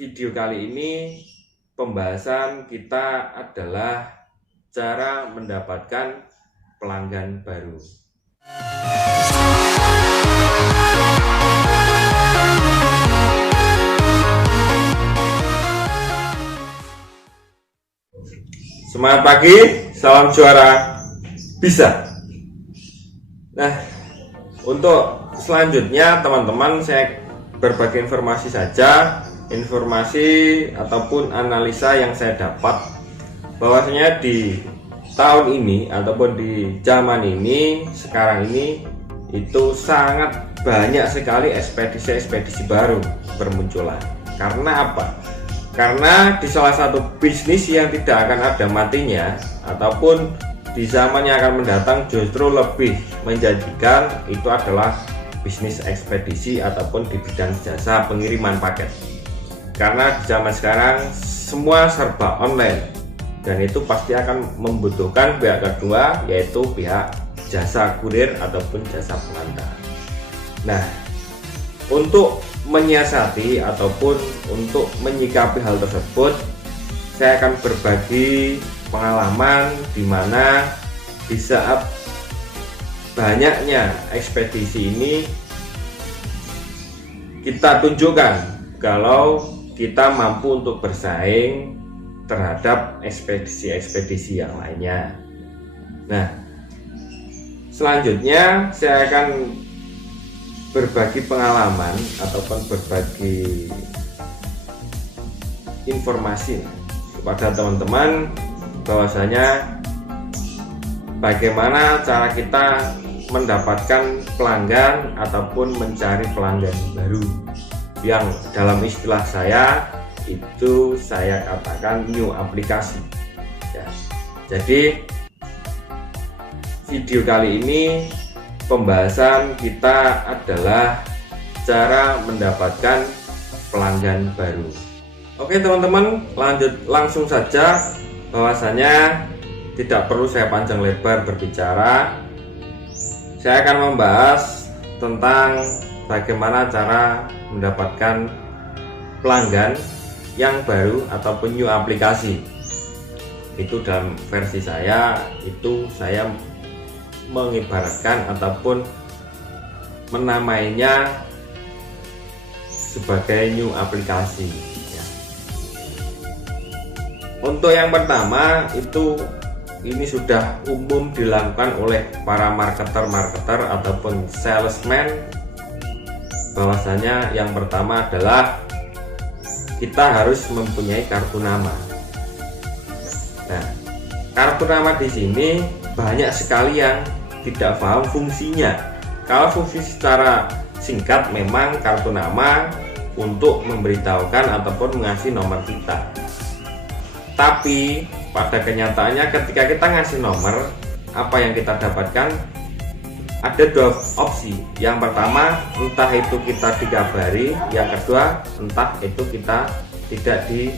Video kali ini pembahasan kita adalah cara mendapatkan pelanggan baru. Semangat pagi, salam juara bisa. Nah, untuk selanjutnya teman-teman saya berbagi informasi saja, informasi ataupun analisa yang saya dapat bahwasanya di tahun ini ataupun di zaman ini sekarang ini itu sangat banyak sekali ekspedisi baru bermunculan. Karena apa? Karena di salah satu bisnis yang tidak akan ada matinya ataupun di zaman yang akan mendatang justru lebih menjanjikan itu adalah bisnis ekspedisi ataupun di bidang jasa pengiriman paket. Karena di zaman sekarang semua serba online dan itu pasti akan membutuhkan pihak kedua, yaitu pihak jasa kurir ataupun jasa pengantar. Nah, untuk menyiasati ataupun untuk menyikapi hal tersebut, saya akan berbagi pengalaman di mana di saat banyaknya ekspedisi ini kita tunjukkan kalau kita mampu untuk bersaing terhadap ekspedisi-ekspedisi yang lainnya. Nah, selanjutnya saya akan berbagi pengalaman ataupun berbagi informasi kepada teman-teman bahwasanya bagaimana cara kita mendapatkan pelanggan ataupun mencari pelanggan baru, yang dalam istilah saya itu saya katakan new aplikasi ya. Jadi video kali ini pembahasan kita adalah cara mendapatkan pelanggan baru. Oke teman-teman, langsung saja, bahwasanya tidak perlu saya panjang lebar berbicara. Saya akan membahas tentang bagaimana cara mendapatkan pelanggan yang baru ataupun new aplikasi. Itu dalam versi saya, itu saya mengibaratkan ataupun menamainya sebagai new aplikasi ya. Untuk yang pertama itu ini sudah umum dilakukan oleh para marketer ataupun salesman, bahwasanya yang pertama adalah kita harus mempunyai kartu nama. Nah, kartu nama di sini banyak sekali yang tidak paham fungsinya. Kalau fungsi secara singkat memang kartu nama untuk memberitahukan ataupun mengasih nomor kita. Tapi pada kenyataannya ketika kita ngasih nomor, apa yang kita dapatkan? Ada dua opsi. Yang pertama, entah itu kita dikabari, yang kedua entah itu kita tidak di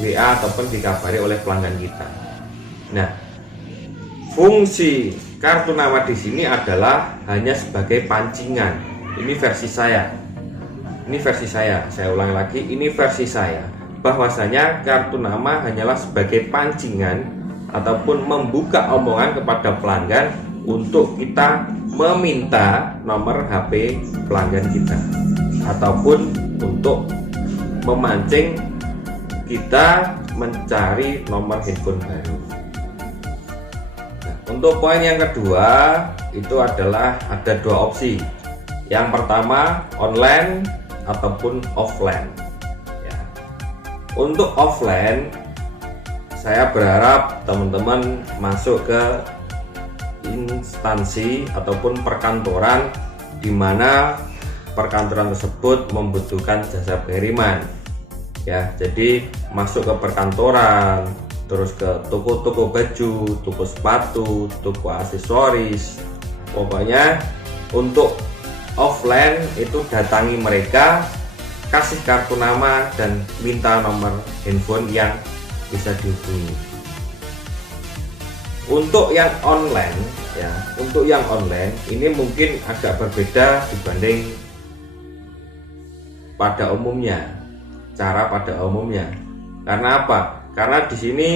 WA ataupun dikabari oleh pelanggan kita. Nah, fungsi kartu nama di sini adalah hanya sebagai pancingan. Ini versi saya. Saya ulangi lagi, ini versi saya. Bahwasanya kartu nama hanyalah sebagai pancingan ataupun membuka omongan kepada pelanggan untuk kita meminta nomor HP pelanggan kita ataupun untuk memancing kita mencari nomor handphone baru. Nah, untuk poin yang kedua itu adalah ada dua opsi. Yang pertama online ataupun offline ya. Untuk offline saya berharap teman-teman masuk ke instansi ataupun perkantoran di mana perkantoran tersebut membutuhkan jasa pengiriman ya. Jadi masuk ke perkantoran, terus ke toko-toko baju, toko sepatu, toko aksesoris. Pokoknya untuk offline itu datangi mereka, kasih kartu nama dan minta nomor handphone yang bisa dihubungi. Untuk yang online ya, untuk yang online ini mungkin agak berbeda dibanding pada umumnya. cara pada umumnya. Karena apa? Karena di sini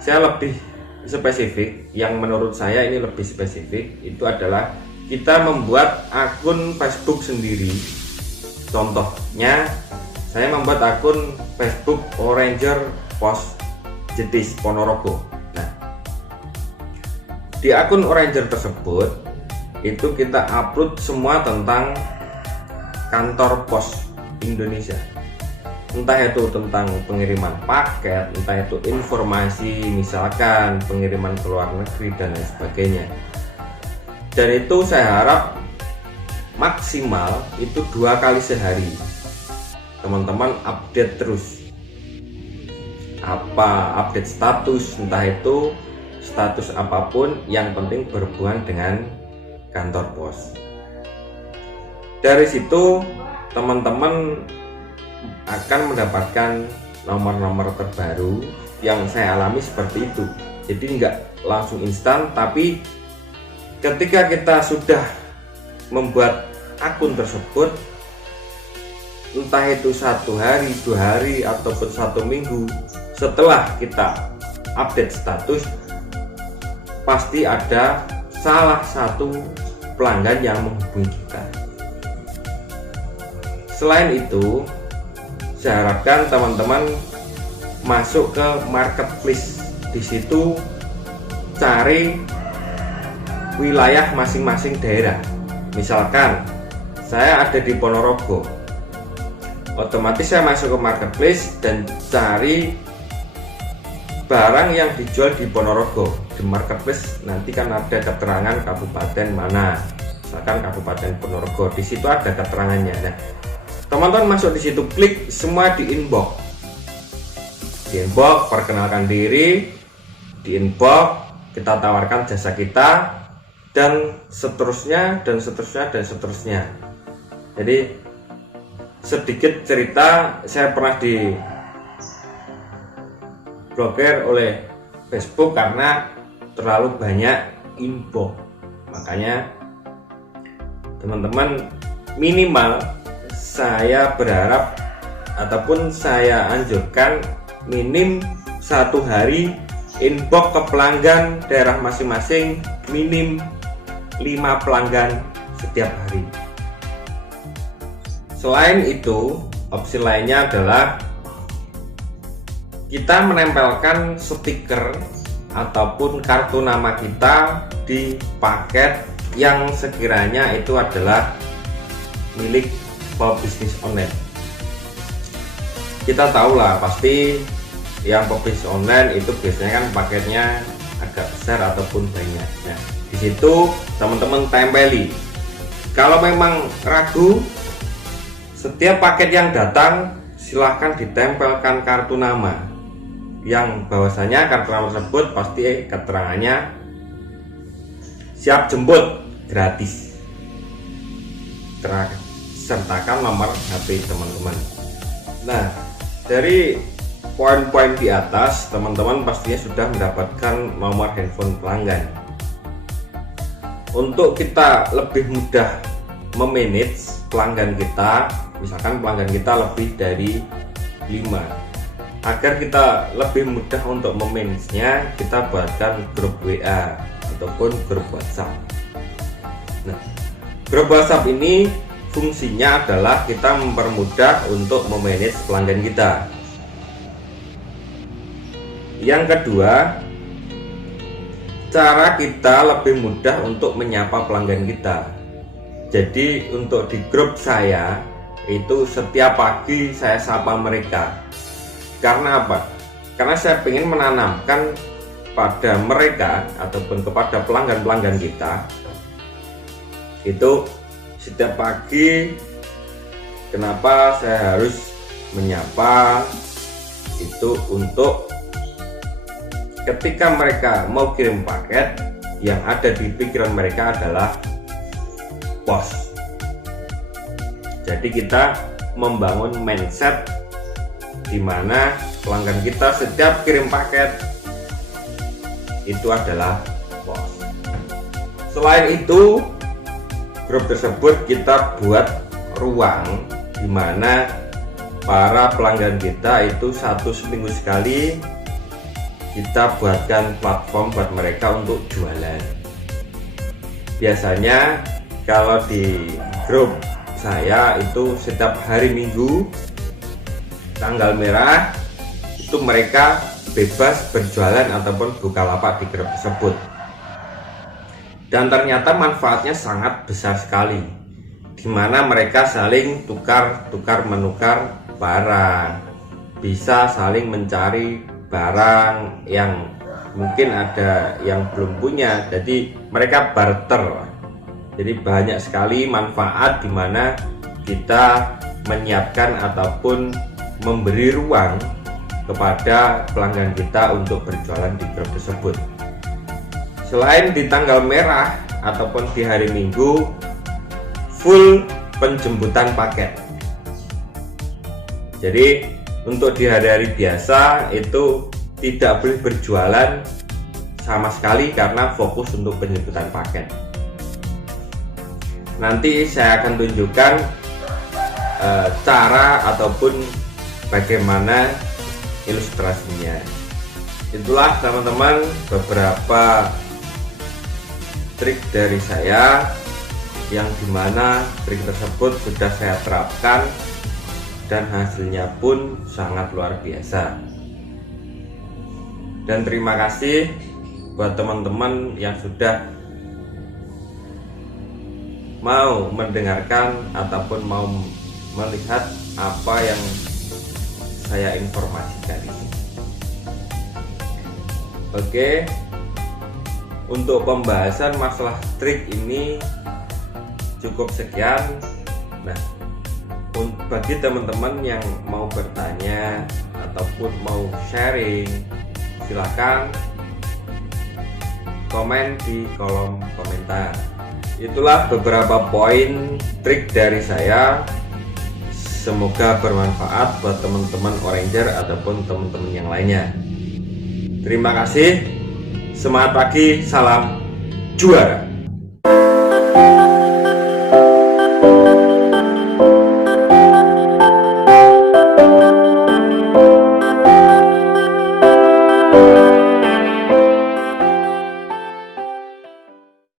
saya lebih spesifik, yang menurut saya ini lebih spesifik, itu adalah kita membuat akun Facebook sendiri. Contohnya saya membuat akun Facebook Oranger Pos Jetis Ponorogo. Nah, di akun Oranger tersebut itu kita upload semua tentang kantor pos Indonesia, entah itu tentang pengiriman paket, entah itu informasi misalkan pengiriman ke luar negeri dan lain sebagainya. Dan itu saya harap maksimal itu 2 kali sehari teman-teman update terus, update status, entah itu status apapun yang penting berhubungan dengan kantor pos. Dari situ teman-teman akan mendapatkan nomor-nomor terbaru. Yang saya alami seperti itu, jadi nggak langsung instan, tapi ketika kita sudah membuat akun tersebut, entah itu 1 hari, 2 hari, ataupun 1 minggu setelah kita update status, pasti ada salah satu pelanggan yang menghubungi kita. Selain itu, saya harapkan teman-teman masuk ke marketplace. Di situ cari wilayah masing-masing daerah. Misalkan saya ada di Ponorogo, otomatis saya masuk ke marketplace dan cari barang yang dijual di Ponorogo. Di marketplace nanti kan ada keterangan kabupaten mana, misalkan Kabupaten Ponorogo, di situ ada keterangannya. Nah, teman-teman masuk di situ, klik semua di inbox, perkenalkan diri, di inbox kita tawarkan jasa kita, dan seterusnya dan seterusnya dan seterusnya. Jadi sedikit cerita, saya pernah di blokir oleh Facebook karena terlalu banyak info. Makanya teman-teman minimal saya berharap ataupun saya anjurkan minim 1 hari inbox ke pelanggan daerah masing-masing, minim 5 pelanggan setiap hari. Selain itu, opsi lainnya adalah kita menempelkan stiker ataupun kartu nama kita di paket yang sekiranya itu adalah milik pebisnis online. Kita tahu lah pasti yang pebisnis online itu biasanya kan paketnya agak besar ataupun banyak. Nah, di situ teman-teman tempeli. Kalau memang ragu, setiap paket yang datang silahkan ditempelkan kartu nama, yang bahwasanya kartu nama tersebut pasti keterangannya siap jemput gratis, sertakan nomor HP teman-teman. Nah, dari poin-poin di atas teman-teman pastinya sudah mendapatkan nomor handphone pelanggan. Untuk kita lebih mudah memanage pelanggan kita, misalkan pelanggan kita lebih dari 5, agar kita lebih mudah untuk memanagenya, kita buatkan grup WA ataupun grup WhatsApp. Nah, grup WhatsApp ini fungsinya adalah kita mempermudah untuk memanage pelanggan kita. Yang kedua, cara kita lebih mudah untuk menyapa pelanggan kita. Jadi untuk di grup saya itu setiap pagi saya sapa mereka. Karena apa? Karena saya ingin menanamkan pada mereka ataupun kepada pelanggan-pelanggan kita itu setiap pagi, kenapa saya harus menyapa itu untuk ketika mereka mau kirim paket, yang ada di pikiran mereka adalah pos. Jadi kita membangun mindset di mana pelanggan kita setiap kirim paket itu adalah pos. Selain itu, grup tersebut kita buat ruang di mana para pelanggan kita itu 1 seminggu sekali kita buatkan platform buat mereka untuk jualan. Biasanya kalau di grup saya itu setiap hari Minggu tanggal merah itu mereka bebas berjualan ataupun buka lapak di grup tersebut. Dan ternyata manfaatnya sangat besar sekali, dimana mereka saling tukar menukar barang, bisa saling mencari barang yang mungkin ada yang belum punya, jadi mereka barter. Jadi banyak sekali manfaat dimana kita menyiapkan ataupun memberi ruang kepada pelanggan kita untuk berjualan di grup tersebut. Selain di tanggal merah ataupun di hari Minggu, full penjemputan paket. Jadi untuk di hari-hari biasa itu tidak boleh berjualan sama sekali karena fokus untuk penjemputan paket. Nanti saya akan tunjukkan cara ataupun bagaimana ilustrasinya. Itulah teman-teman beberapa trik dari saya yang dimana trik tersebut sudah saya terapkan dan hasilnya pun sangat luar biasa. Dan terima kasih buat teman-teman yang sudah mau mendengarkan ataupun mau melihat apa yang saya informasikan ini. Oke, untuk pembahasan masalah trik ini cukup sekian. Nah, bagi teman-teman yang mau bertanya ataupun mau sharing, silakan komen di kolom komentar. Itulah beberapa poin trik dari saya. Semoga bermanfaat buat teman-teman Oranger ataupun teman-teman yang lainnya. Terima kasih. Semangat pagi, salam juara.